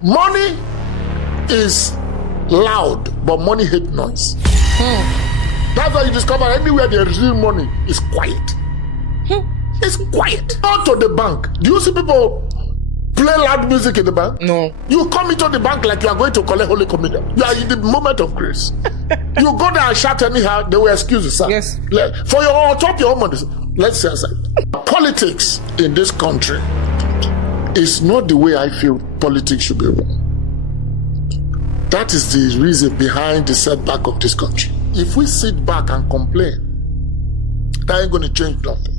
Money is loud, but money hate noise. That's why you discover anywhere there is real money, it's quiet. It's quiet. Go to the bank. Do you see people play loud music in the bank? No. You come into the bank like you are going to collect Holy Communion. You are in the moment of grace. You go there and shout anyhow, they will excuse you, sir. Yes. For your top your own money. Let's say aside. Politics in this country is not the way I feel politics should be run. That is the reason behind the setback of this country. If we sit back and complain, that ain't going to change nothing.